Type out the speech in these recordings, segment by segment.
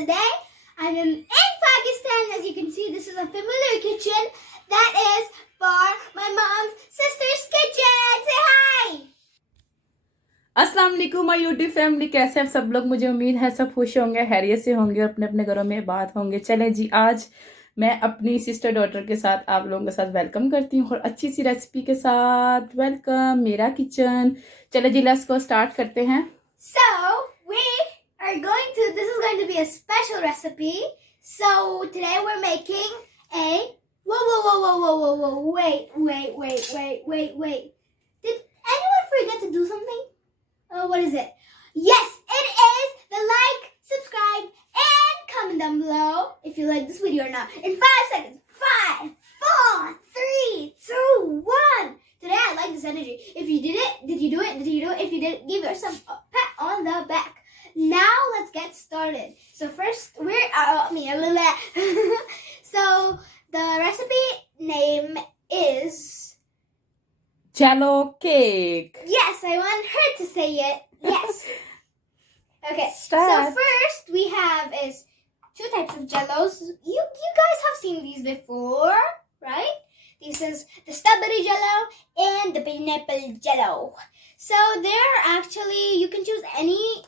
today I'm in Pakistan. As you can see, this is a familiar kitchen that is for my mom's sister's kitchen. Say hi. अस्सलाम वालेकुम my YouTube family, कैसे हैं सब लोग। मुझे उम्मीद है सब खुश होंगे, खैरियत से होंगे और अपने अपने घरों में बात होंगे। चलें जी, आज मैं अपनी सिस्टर डॉटर के साथ आप लोगों के साथ वेलकम करती हूँ और अच्छी सी रेसिपी के साथ। वेलकम मेरा किचन। चले जी, लेट्स गो, स्टार्ट करते हैं। So we are going to. This is going to be a special recipe. So today we're making a. Whoa! Wait! Did anyone forget to do something? What is it? Yes, it is the like, subscribe, and comment down below if you like this video or not. In 5 seconds. 5, 4, 3, 2, 1. Today I like this energy. If you did it, did you do it? Did you do it? If you did, give yourself a pat on the back. Now let's get started. So first, So the recipe name is jello cake. Yes, I want her to say it. Yes. Okay. Start. So first we have is 2 types of jellos. You guys have seen these before, right? This is the strawberry jello and the pineapple jello. So they're actually, you can choose any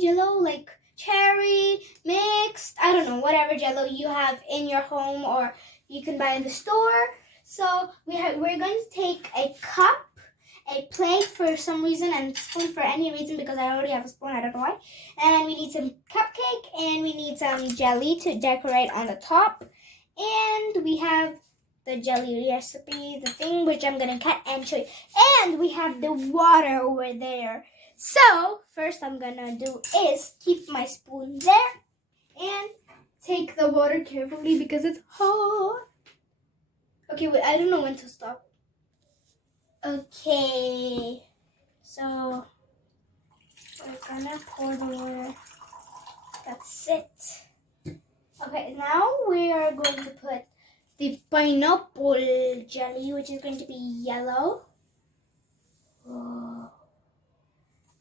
jello, like cherry, mixed, I don't know, whatever jello you have in your home or you can buy in the store. So we're going to take a cup, a plate for some reason, and spoon for any reason because I already have a spoon, I don't know why. And we need some cupcake and we need some jelly to decorate on the top. And we have the jelly recipe, the thing which I'm going to cut and show you. And we have the water over there. So first I'm going to do is keep my spoon there and take the water carefully because it's hot. Okay, wait, I don't know when to stop. Okay, so we're gonna pour the water. That's it. Okay, now we are going to put the pineapple jelly, which is going to be yellow. Whoa,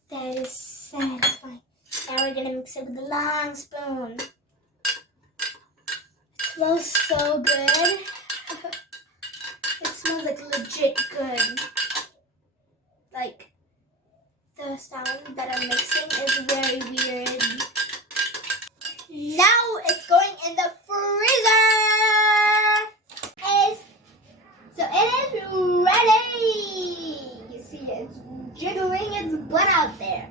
that is satisfying. Now we're gonna mix it with a long spoon. It smells so good. It smells like legit good. Like, the sound that I'm mixing is very weird. Now it's going in the freezer. So it is ready. You see it's jiggling its butt out there.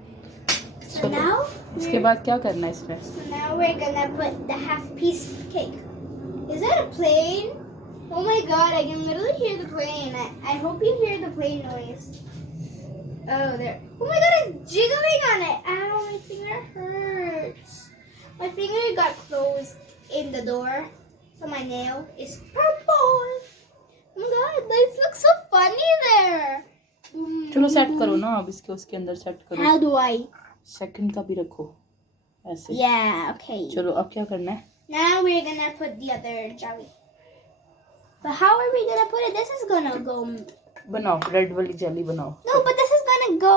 So now इसके बाद क्या करना है इसमें? So now we're gonna put the half piece cake. Is that a plane? Oh my god, I can literally hear the plane. I hope you hear the plane noise. Oh, there. Oh my god, it's jiggling on it. Ow, my finger hurts. My finger got closed in the door, so my nail is purple. Oh my god, this looks so funny there. चलो set करो ना, अब इसके उसके अंदर set करो। How do I? Second का भी रखो ऐसे। Yeah, okay. चलो अब क्या करना है? Now we're gonna put the other jelly. But how are we gonna put it? This is gonna go. बनाओ, रेड वाली जेली बनाओ। No, but this is gonna go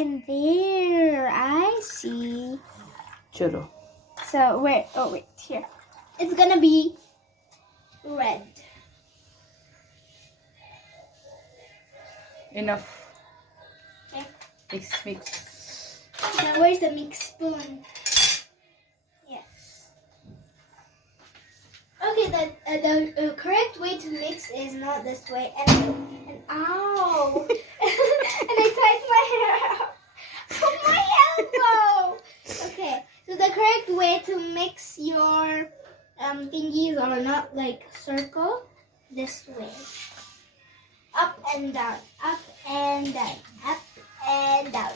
in there. I see. चलो। So wait, here. It's gonna be red. Enough. Okay. Mix. Now where's the mix spoon? Yes. Okay, the correct way to mix is not this way. And ow! And I tied my hair up. Oh, my elbow! Okay, so the correct way to mix your thingies are not like circle, this way. Up and down, up and down, up and down.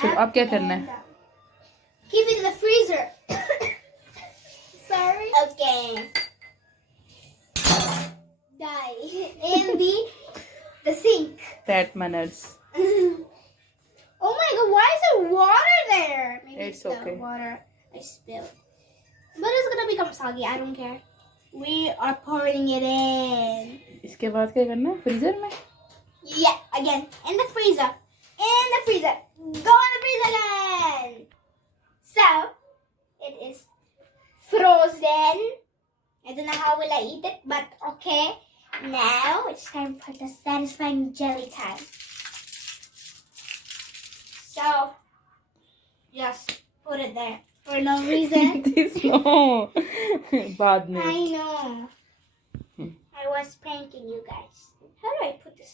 चलो अब क्या करना है? Keep it in the freezer. Sorry. Okay. Die in the sink. That manners. Oh my god, why is there water there? Maybe It's the okay. water I spilled. But it's gonna become soggy, I don't care. We are pouring it in. इसके बाद क्या करना है? Freezer में? Yeah, again. In the freezer. In the freezer. Go in the freezer again. So time for the satisfying jelly time. So, just put it there for no reason. This no. बाद में. I know. I was pranking you guys. How do I put this?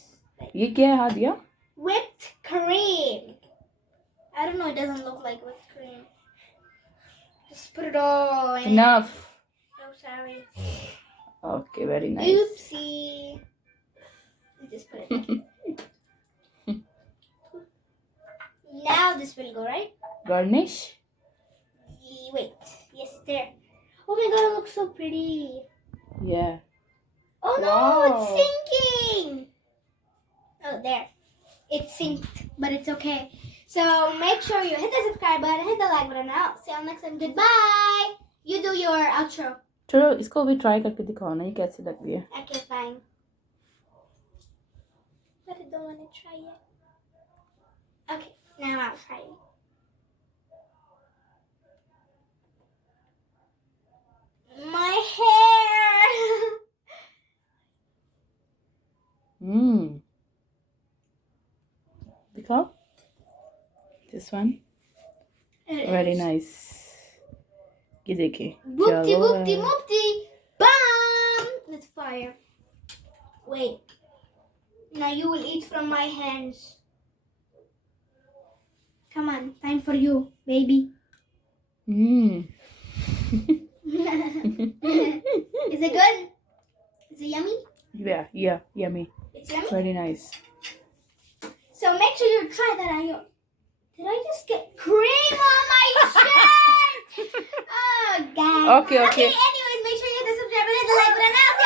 ये क्या है Hadiya? Whipped cream. I don't know. It doesn't look like whipped cream. Just put it all in. Enough. Oh, sorry. Okay, very nice. Oopsie. Just put it there. Now this will go, right? Garnish. Wait. Yes, there. Oh my god, it looks so pretty. Yeah. Oh no, Wow. it's sinking. Oh, there. It's synced, but it's okay. So make sure you hit the subscribe button, hit the like button. I'll see you next time. Goodbye. You do your outro. चलो इसको भी try करके दिखाओ ना ये कैसी लग रही है. Okay, fine. But I don't want to try yet. Okay, now I'll try it. My hair. दिखाओ. This one. Very nice. ये देखिए. Whoopty चलो. whoopty whoopty. Bam! Let's fire. Wait. Now you will eat from my hands. Come on, time for you, baby. Is it good? Is it yummy? Yeah, yummy. It's yummy? Very nice. So make sure you try that on your... Did I just get cream on my shirt? Oh, God. Okay. Anyways, make sure you hit the subscribe button, hit the like button.